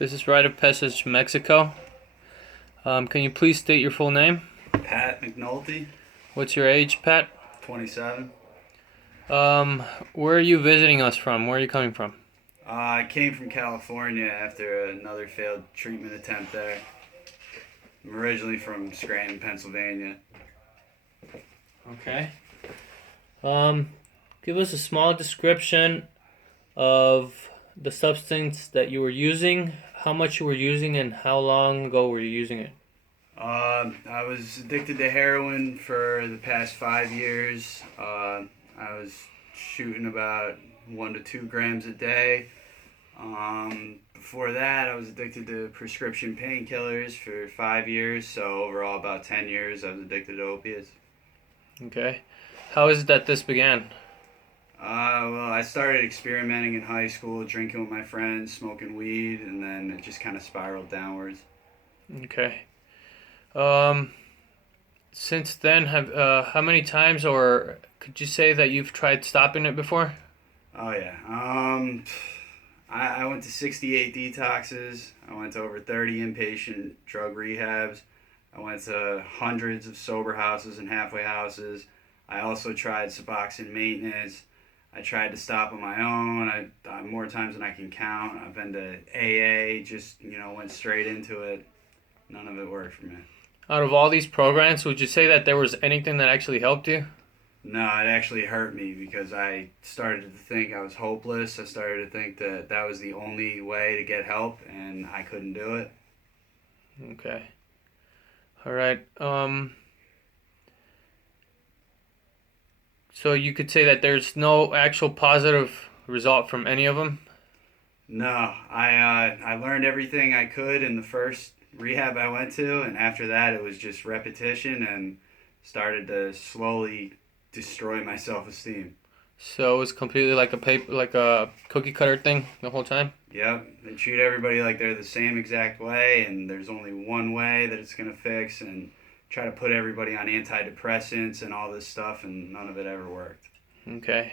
This is Rite of Passage, Mexico. Can you please state your full name? Pat McNulty, What's your age, Pat? 27. Where are you visiting us from? Where are you coming from? I came from California after another failed treatment attempt there. I'm originally from Scranton, Pennsylvania. Okay. Give us a small description of the substance that you were using, how much you were using, and how long ago were you using it? I was addicted to heroin for the past 5 years. I was shooting about 1 to 2 grams a day. Before that, I was addicted to prescription painkillers for 5 years. So overall, about 10 years, I was addicted to opiates. Okay. How is it that this began? Well, I started experimenting in high school, drinking with my friends, smoking weed, and then it just kind of spiraled downwards. Okay. Um, since then, have how many times, or could you say that you've tried stopping it before? Oh yeah. I went to 68 detoxes. I went to over 30 inpatient drug rehabs. I went to hundreds of sober houses and halfway houses. I also tried Suboxone maintenance. I tried to stop on my own. More times than I can count. I've been to AA. Just went straight into it. None of it worked for me. Out of all these programs, would you say that there was anything that actually helped you? No, it actually hurt me because I started to think I was hopeless. I started to think that that was the only way to get help, and I couldn't do it. Okay. All right. So you could say that there's no actual positive result from any of them? No, I learned everything I could in the first rehab I went to, and after that it was just repetition and started to slowly destroy my self-esteem. So it was completely like a cookie cutter thing the whole time? Yep, they treat everybody like they're the same exact way, and there's only one way that it's gonna fix, and try to put everybody on antidepressants and all this stuff, and none of it ever worked. Okay.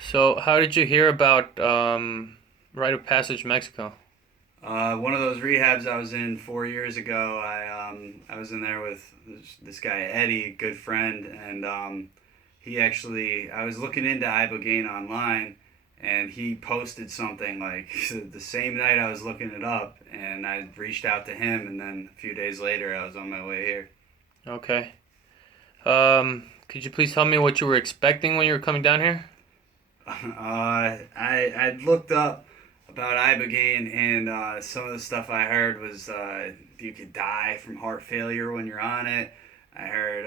So how did you hear about Rite of Passage Mexico? One of those rehabs I was in 4 years ago, I was in there with this guy Eddie, a good friend, and he actually I was looking into Ibogaine online, and he posted something like the same night I was looking it up, and I reached out to him, and then a few days later I was on my way here. Okay. Could you please tell me what you were expecting when you were coming down here? I looked up about Ibogaine, and some of the stuff I heard was you could die from heart failure when you're on it. I heard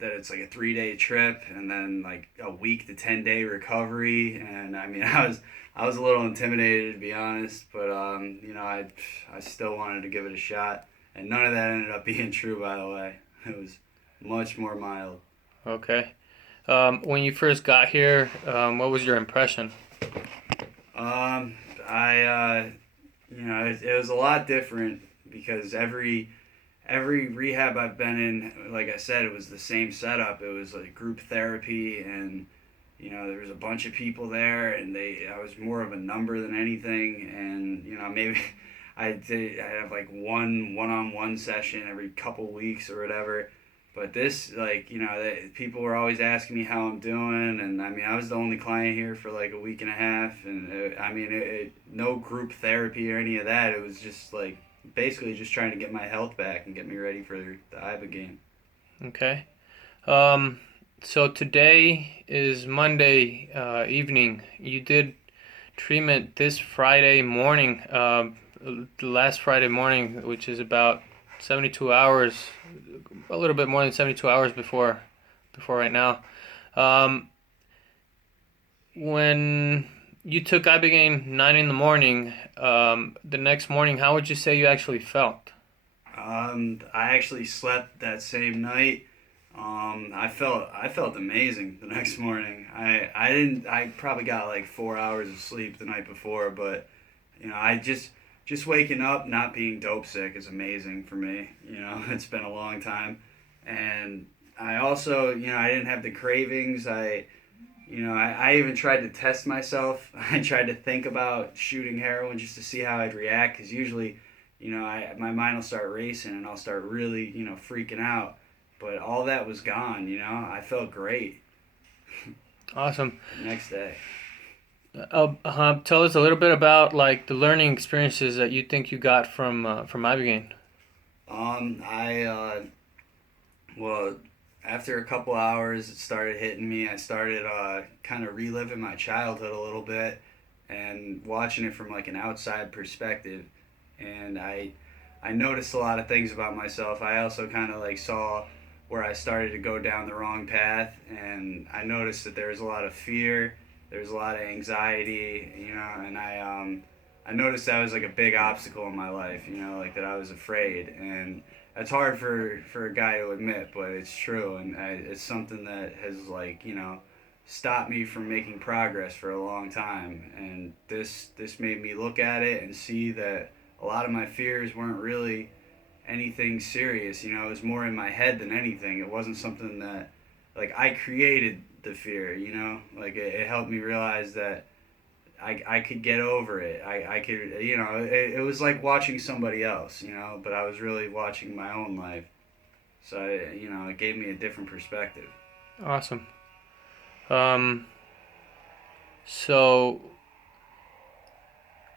that it's like a 3 day trip and then like a week to 10 day recovery, and I mean I was a little intimidated to be honest, but I still wanted to give it a shot, and none of that ended up being true, by the way. It was much more mild. Okay. When you first got here, what was your impression? I it was a lot different because every rehab I've been in, like I said, it was the same setup. It was like group therapy, and there was a bunch of people there, and I was more of a number than anything, and maybe I have like one-on-one session every couple weeks or whatever. But this, like, people were always asking me how I'm doing, and I mean, I was the only client here for like a week and a half, and no group therapy or any of that. It was just like basically just trying to get my health back and get me ready for the Ibogaine. Okay. Um, so today is Monday evening. You did treatment this Friday morning, last Friday morning, which is about 72 hours, a little bit more than 72 hours before right now. Um, when you took Ibogaine 9 in the morning, the next morning, how would you say you actually felt? I actually slept that same night. I felt amazing the next morning. I probably got like 4 hours of sleep the night before, but I just waking up not being dope sick is amazing for me. It's been a long time, and I also I didn't have the cravings. I even tried to test myself. I tried to think about shooting heroin just to see how I'd react. Because usually, my mind will start racing and I'll start really, freaking out. But all that was gone. I felt great Awesome. the next day. Tell us a little bit about like the learning experiences that you think you got from Ibogaine. I well, after a couple hours, it started hitting me. I started kind of reliving my childhood a little bit and watching it from like an outside perspective. And I noticed a lot of things about myself. I also kind of like saw where I started to go down the wrong path, and I noticed that there was a lot of fear, there's a lot of anxiety, and I noticed that was like a big obstacle in my life, like that I was afraid, and it's hard for a guy to admit, but it's true, and it's something that has like stopped me from making progress for a long time, and this made me look at it and see that a lot of my fears weren't really anything serious. It was more in my head than anything. It wasn't something that like I created the fear. Like it helped me realize that I could get over it. I could, it was like watching somebody else, but I was really watching my own life. So, it gave me a different perspective. Awesome. Um, so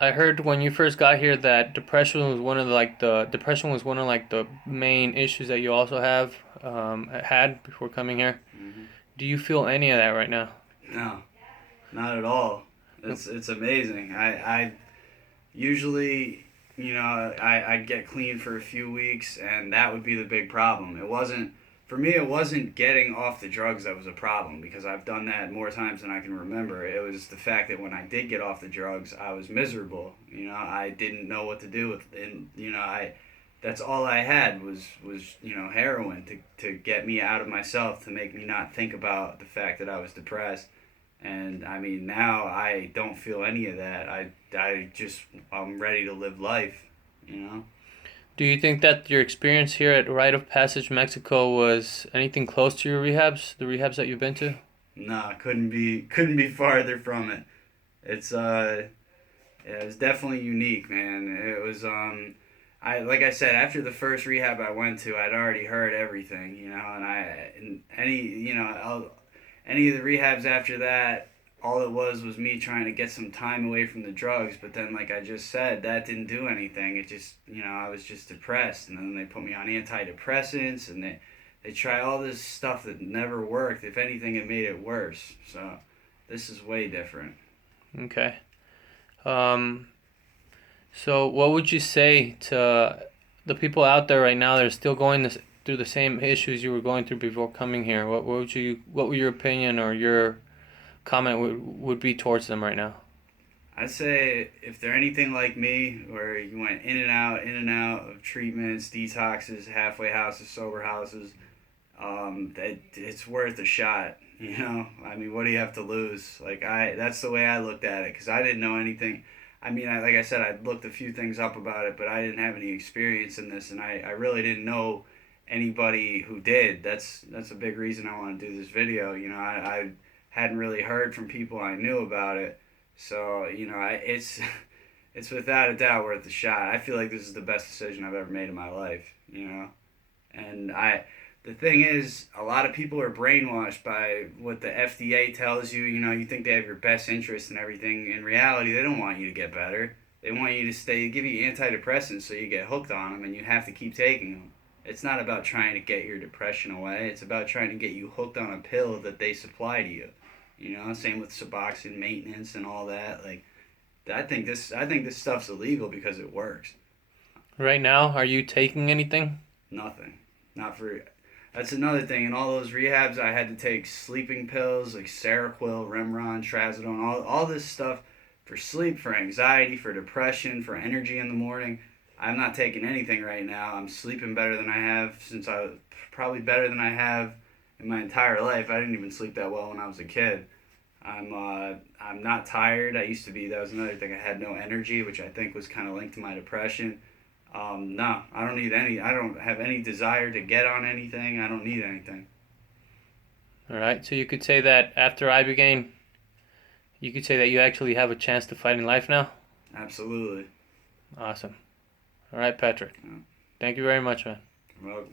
I heard when you first got here that depression was one of like the main issues that you also have had before coming here. Hmm. Do you feel any of that right now? No, not at all. It's amazing. I usually, I'd get clean for a few weeks, and that would be the big problem. It wasn't, for me, it wasn't getting off the drugs that was a problem because I've done that more times than I can remember. It was the fact that when I did get off the drugs, I was miserable. I didn't know what to do with, and, that's all I had was heroin to get me out of myself, to make me not think about the fact that I was depressed. And I mean, now I don't feel any of that. I'm ready to live life. Do you think that your experience here at Rite of Passage Mexico was anything close to your rehabs, the rehabs that you've been to? Nah, couldn't be farther from it. It's yeah, it was definitely unique, man. It was I like I said, after the first rehab I went to, I'd already heard everything, and any any of the rehabs after that, all it was me trying to get some time away from the drugs. But then, like I just said, that didn't do anything. It just, I was just depressed, and then they put me on antidepressants, and they try all this stuff that never worked. If anything, it made it worse. So this is way different. Okay. Um, so what would you say to the people out there right now that are still going through the same issues you were going through before coming here? What would your opinion or your comment would be towards them right now? I say if they're anything like me, where you went in and out of treatments, detoxes, halfway houses, sober houses, that it's worth a shot. I mean, what do you have to lose? That's the way I looked at it, because I didn't know anything. I mean, like I said, I looked a few things up about it, but I didn't have any experience in this, and I really didn't know anybody who did. That's a big reason I want to do this video. I hadn't really heard from people I knew about it, so it's without a doubt worth a shot. I feel like this is the best decision I've ever made in my life. And the thing is, a lot of people are brainwashed by what the FDA tells you. You think they have your best interest and everything. In reality, they don't want you to get better. They want you to give you antidepressants so you get hooked on them and you have to keep taking them. It's not about trying to get your depression away. It's about trying to get you hooked on a pill that they supply to you. Same with Suboxone maintenance and all that. Like, I think this stuff's illegal because it works. Right now, are you taking anything? Nothing. Not for. That's another thing. In all those rehabs, I had to take sleeping pills like Seroquel, Remeron, Trazodone, all this stuff for sleep, for anxiety, for depression, for energy in the morning. I'm not taking anything right now. I'm sleeping better than I have probably better than I have in my entire life. I didn't even sleep that well when I was a kid. I'm not tired. I used to be. That was another thing. I had no energy, which I think was kind of linked to my depression. No, I don't need any. I don't have any desire to get on anything. I don't need anything. All right. So you could say that after Ibogaine, you could say that you actually have a chance to fight in life now. Absolutely. Awesome. All right, Patrick. Yeah. Thank you very much, man. Well,